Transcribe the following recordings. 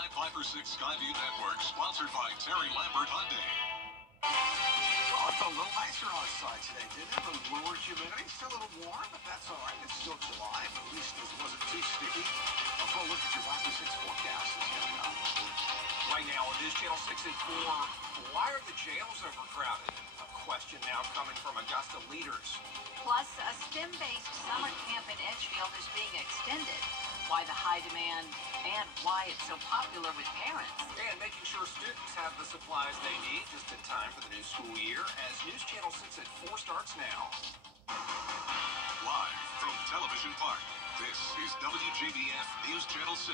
live 5 for 6 Skyview Network, sponsored by Terry Lambert Hyundai. Well, it felt a little nicer outside today, didn't it? A little lower humidity. Still a little warm, but that's all right. It's still July, but at least it wasn't too sticky. A full look at your 5 for 6 forecast is coming up. Right now on News Channel 6 and 4, why are the jails overcrowded? A question now coming from Augusta leaders. Plus, a STEM-based summer camp in Edgefield is being extended. Why the high demand and why it's so popular with parents. And making sure students have the supplies they need just in time for the new school year as News Channel 6 at 4 starts now. Live from Television Park, this is WJBF News Channel 6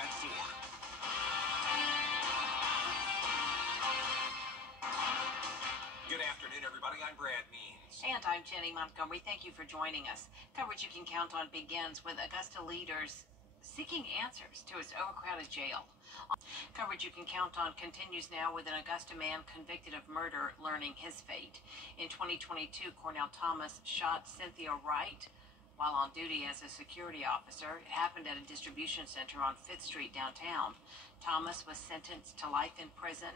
at 4. Good afternoon, everybody. I'm Brad Means. And I'm Jenny Montgomery. Thank you for joining us. Coverage you can count on begins with Augusta leaders seeking answers to its overcrowded jail. Coverage you can count on continues now with an Augusta man convicted of murder learning his fate. In 2022, Cornell Thomas shot Cynthia Wright while on duty as a security officer. It happened at a distribution center on 5th Street downtown. Thomas was sentenced to life in prison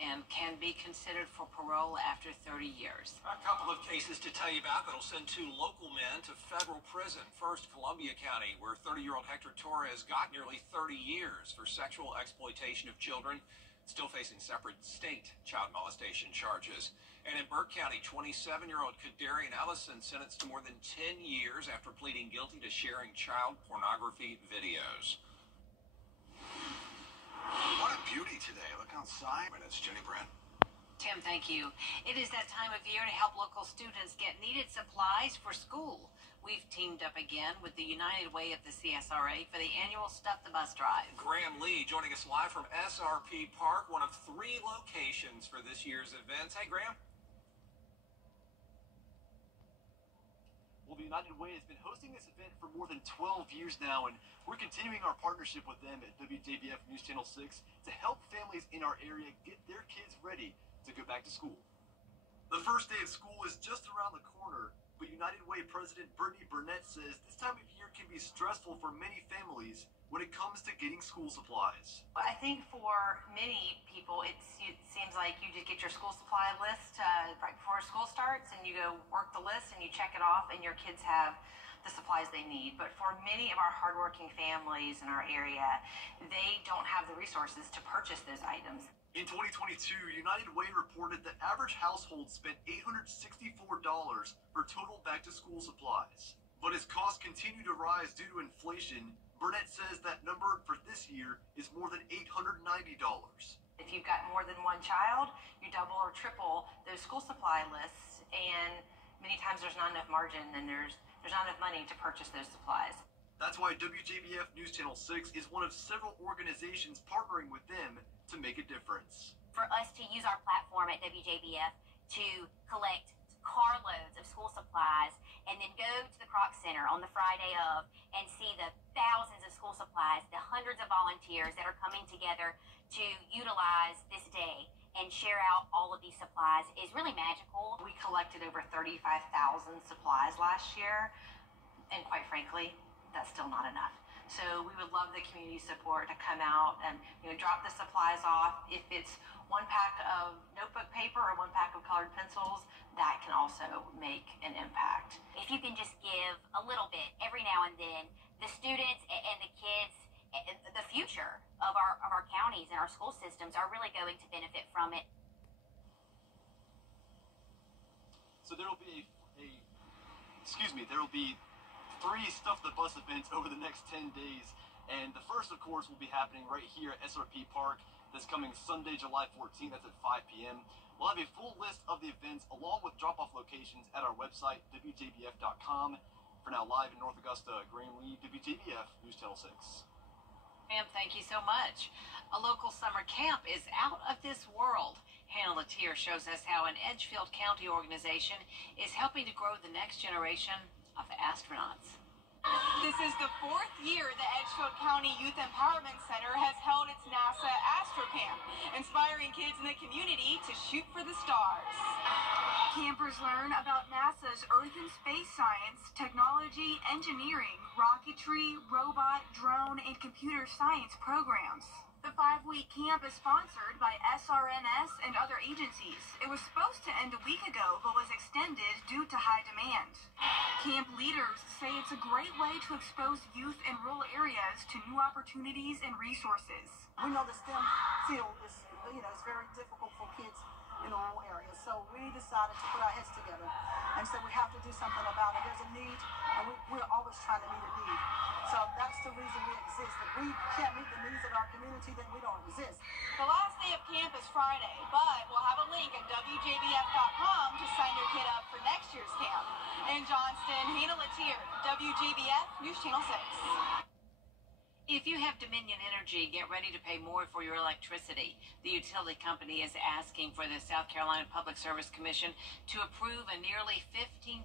and can be considered for parole after 30 years. A couple of cases to tell you about that'll send 2 local men to federal prison. First, Columbia County, where 30-year-old Hector Torres got nearly 30 years for sexual exploitation of children, still facing separate state child molestation charges. And in Burke County, 27-year-old Kadarian Ellison sentenced to more than 10 years after pleading guilty to sharing child pornography videos. What a beauty today. Look outside. It's Jenny Brent. Tim, thank you. It is that time of year to help local students get needed supplies for school. We've teamed up again with the United Way of the CSRA for the annual Stuff the Bus Drive. Graham Lee joining us live from SRP Park, one of 3 locations for this year's events. Hey, Graham. Well, the United Way has been hosting this event for more than 12 years now, and we're continuing our partnership with them at WJBF News Channel 6 to help families in our area get their kids ready to go back to school. The first day of school is just around the corner, but United Way President Brittany Burnett says this time of year can be stressful for many families when it comes to getting school supplies. I think for many people, it seems like you just get your school supply list right before school starts, and you go work the list and you check it off, and your kids have the supplies they need. But for many of our hardworking families in our area, they don't have the resources to purchase those items. In 2022, United Way reported the average household spent $864 for total back-to-school supplies. But as costs continue to rise due to inflation, Burnett says that number for this year is more than $890. If you've got more than one child, you double or triple those school supply lists, and many times there's not enough margin and there's not enough money to purchase those supplies. That's why WJBF News Channel 6 is one of several organizations partnering with them to make a difference. For us to use our platform at WJBF to collect carloads of school supplies and then go to the Croc Center on the Friday of and see the thousands of school supplies, the hundreds of volunteers that are coming together to utilize this day and share out all of these supplies is really magical. We collected over 35,000 supplies last year, and quite frankly, that's still not enough. So we would love the community support to come out and drop the supplies off. If it's 1 pack of notebook paper or 1 pack of colored pencils, that can also make an impact. If you can just give a little bit every now and then, the students and the kids, the future of our counties and our school systems are really going to benefit from it. So there will be there will be 3 Stuff the Bus events over the next 10 days. And the first, of course, will be happening right here at SRP Park. That's coming Sunday, July 14th. That's at 5 p.m. We'll have a full list of the events along with drop-off locations at our website, WJBF.com. For now, live in North Augusta, Graham Lee, WJBF News Channel 6. Ma'am, thank you so much. A local summer camp is out of this world. Hannah Latier shows us how an Edgefield County organization is helping to grow the next generation of astronauts. This is the 4th year the Edgefield County Youth Empowerment Center has held its NASA Astro Camp, inspiring kids in the community to shoot for the stars. Campers learn about NASA's Earth and space science, technology, engineering, rocketry, robot, drone, and computer science programs. The 5-week camp is sponsored by SRNS and other agencies. It was supposed to end a week ago, but was extended due to high demand. Camp leaders say it's a great way to expose youth in rural areas to new opportunities and resources. We know the STEM field is, it's very difficult for kids in the rural areas. So we decided to put our heads together and said we have to do something about it. There's a need, and we're always trying to meet a need. So that's the reason we exist. If we can't meet the needs of our community, then we don't exist. The last day of camp is Friday, but we'll have a link at WJBF.com to sign your kid up for next year's camp. In Johnston, Hannah Latier, WJBF News Channel 6. If you have Dominion Energy, get ready to pay more for your electricity. The utility company is asking for the South Carolina Public Service Commission to approve a nearly 15%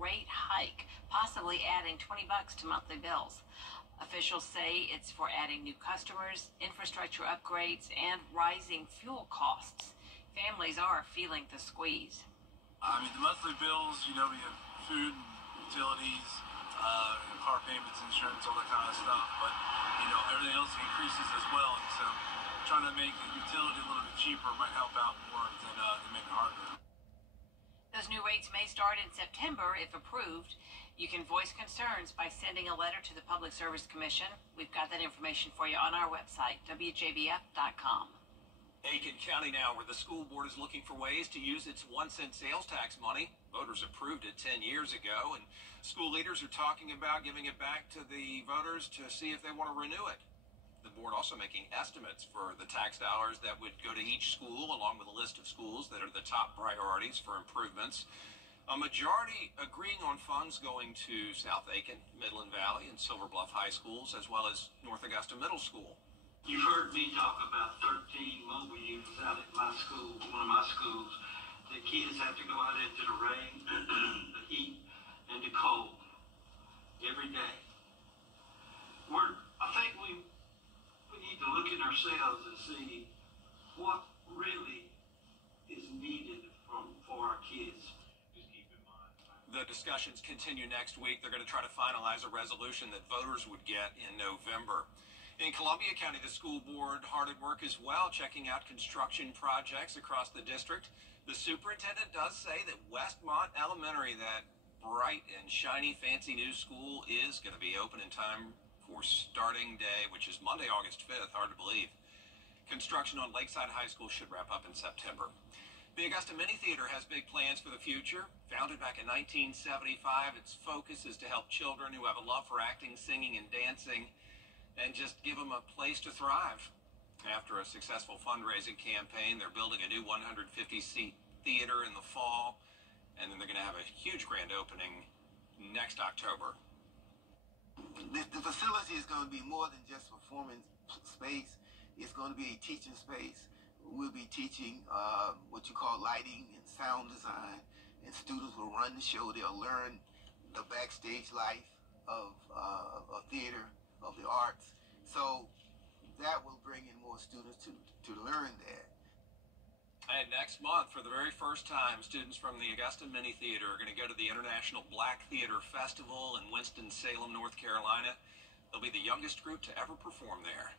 rate hike, possibly adding $20 to monthly bills. Officials say it's for adding new customers, infrastructure upgrades, and rising fuel costs. Families are feeling the squeeze. The monthly bills, we have food, utilities, car payments, insurance, all that kind of stuff, but everything else increases as well, and so trying to make the utility a little bit cheaper might help out more than make it harder. Those new rates may start in September if approved. You can voice concerns by sending a letter to the Public Service Commission. We've got that information for you on our website, WJBF.com. Aiken County now, where the school board is looking for ways to use its 1-cent sales tax money. Voters approved it 10 years ago, and school leaders are talking about giving it back to the voters to see if they want to renew it. The board also making estimates for the tax dollars that would go to each school, along with a list of schools that are the top priorities for improvements. A majority agreeing on funds going to South Aiken, Midland Valley, and Silver Bluff High Schools, as well as North Augusta Middle School. You've heard me talk about 13 mobile units out at my school, one of my schools. The kids have to go out into the rain, the heat, and the cold every day. I think we need to look at ourselves and see what really is needed for our kids. Just keep in mind. The discussions continue next week. They're going to try to finalize a resolution that voters would get in November. In Columbia County, the school board hard at work as well, checking out construction projects across the district. The superintendent does say that Westmont Elementary, that bright and shiny, fancy new school, is going to be open in time for starting day, which is Monday, August 5th. Hard to believe. Construction on Lakeside High School should wrap up in September. The Augusta Mini Theater has big plans for the future. Founded back in 1975, its focus is to help children who have a love for acting, singing, and dancing, and just give them a place to thrive. After a successful fundraising campaign, they're building a new 150-seat theater in the fall, and then they're going to have a huge grand opening next October. The facility is going to be more than just performance space. It's going to be a teaching space. We'll be teaching what you call lighting and sound design, and students will run the show. They'll learn the backstage life of a theater, of the arts. So that will bring in more students to learn that. And next month, for the very first time, students from the Augusta Mini Theater are going to go to the International Black Theater Festival in Winston-Salem, North Carolina. They'll be the youngest group to ever perform there.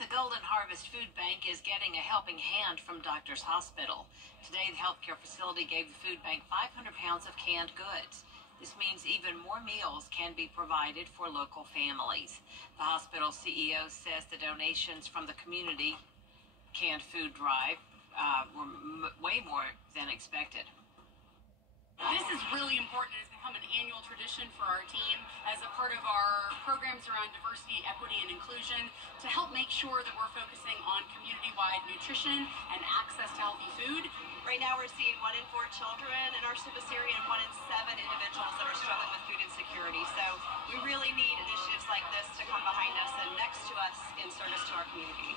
The Golden Harvest Food Bank is getting a helping hand from Doctors Hospital. Today, the healthcare facility gave the food bank 500 pounds of canned goods. This means even more meals can be provided for local families. The hospital CEO says the donations from the community canned food drive were way more than expected. This is really important. It's become an annual tradition for our team as a part of our programs around diversity, equity, and inclusion to help make sure that we're focusing on community-wide nutrition and access to healthy food. Right now we're seeing 1 in 4 children in our service area and 1 in 7 individuals that are struggling with food insecurity. So we really need initiatives like this to come behind us and next to us in service to our community.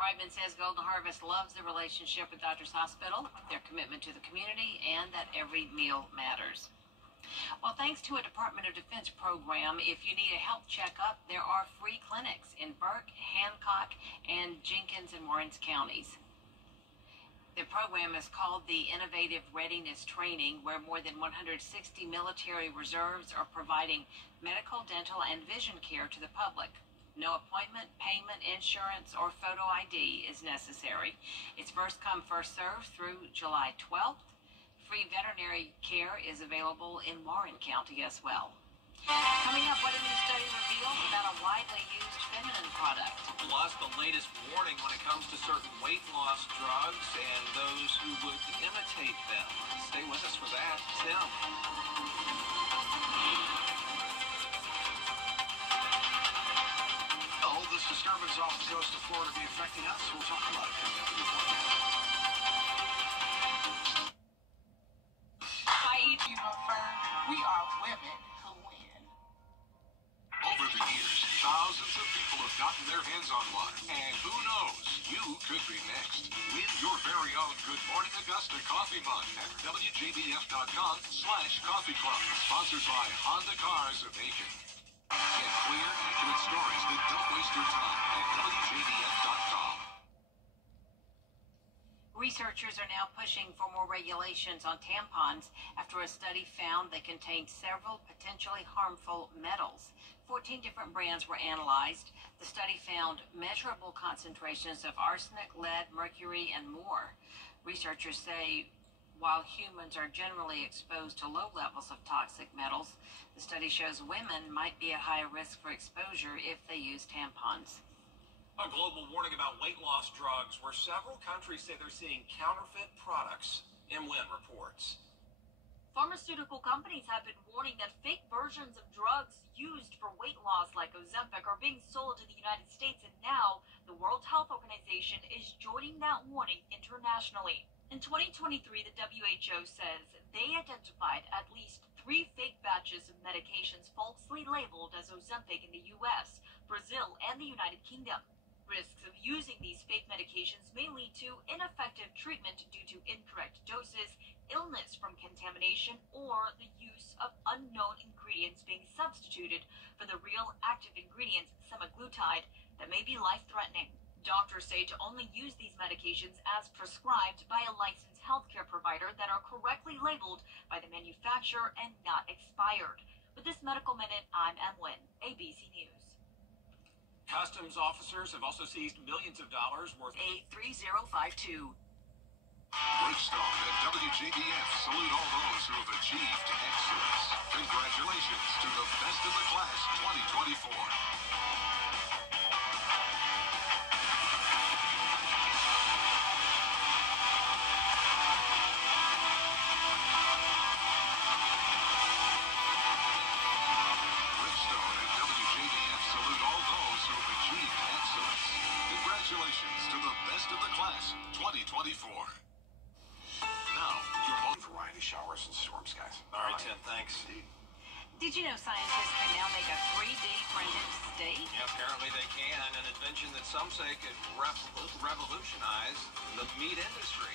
Friedman says Golden Harvest loves the relationship with Doctors Hospital, their commitment to the community, and that every meal matters. Well, thanks to a Department of Defense program, if you need a health checkup, there are free clinics in Burke, Hancock, and Jenkins and Warrens counties. The program is called the Innovative Readiness Training, where more than 160 military reserves are providing medical, dental, and vision care to the public. No appointment, payment, insurance, or photo ID is necessary. It's first come, first served through July 12th. Free veterinary care is available in Warren County as well. Coming up, what a new study reveals about a widely used feminine product. Plus, the latest warning when it comes to certain weight loss drugs and those who would imitate them. Stay with us for that. Tim. Well, this disturbance off the coast of Florida be affecting us. We'll talk about it coming up in the forecast. We are women who win. Over the years, thousands of people have gotten their hands on one. And who knows, you could be next. Win your very own Good Morning Augusta coffee mug at WJBF.com/coffee club. Sponsored by Honda Cars of Macon. Get clear, accurate stories that don't waste your time at WJBF.com. Researchers are now pushing for more regulations on tampons after a study found they contained several potentially harmful metals. 14 different brands were analyzed. The study found measurable concentrations of arsenic, lead, mercury, and more. Researchers say while humans are generally exposed to low levels of toxic metals, the study shows women might be at higher risk for exposure if they use tampons. A global warning about weight loss drugs, where several countries say they're seeing counterfeit products. MWin reports. Pharmaceutical companies have been warning that fake versions of drugs used for weight loss like Ozempic are being sold in the United States, and now the World Health Organization is joining that warning internationally. In 2023, the WHO says they identified at least 3 fake batches of medications falsely labeled as Ozempic in the US, Brazil, and the United Kingdom. Risks of using these fake medications may lead to ineffective treatment due to incorrect doses, illness from contamination, or the use of unknown ingredients being substituted for the real active ingredients, semaglutide, that may be life-threatening. Doctors say to only use these medications as prescribed by a licensed healthcare provider that are correctly labeled by the manufacturer and not expired. With this Medical Minute, I'm MWin, ABC News. Customs officers have also seized millions of dollars worth. A3052. Bridgestone and WJBF salute all those who have achieved excellence. Congratulations to the best of the class 2024. Congratulations to the best of the class 2024. Now, your variety showers and storm skies. All right, Tim, thanks. Did you know scientists can now make a 3D printed steak? Yeah, apparently they can. An invention that some say could revolutionize the meat industry.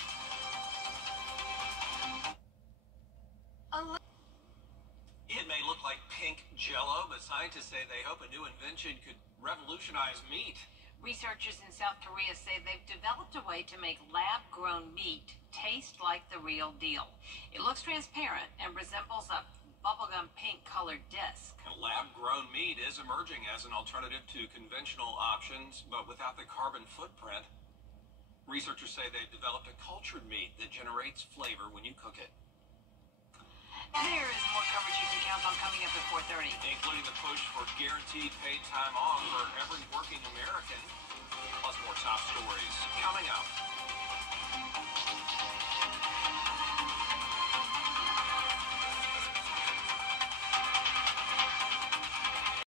It may look like pink Jell-O, but scientists say they hope a new invention could revolutionize meat. Researchers in South Korea say they've developed a way to make lab-grown meat taste like the real deal. It looks transparent and resembles a bubblegum pink-colored disc. Lab-grown meat is emerging as an alternative to conventional options, but without the carbon footprint. Researchers say they've developed a cultured meat that generates flavor when you cook it. There is more coverage you can count on coming up at 4:30. Including the push for guaranteed paid time off for every working American.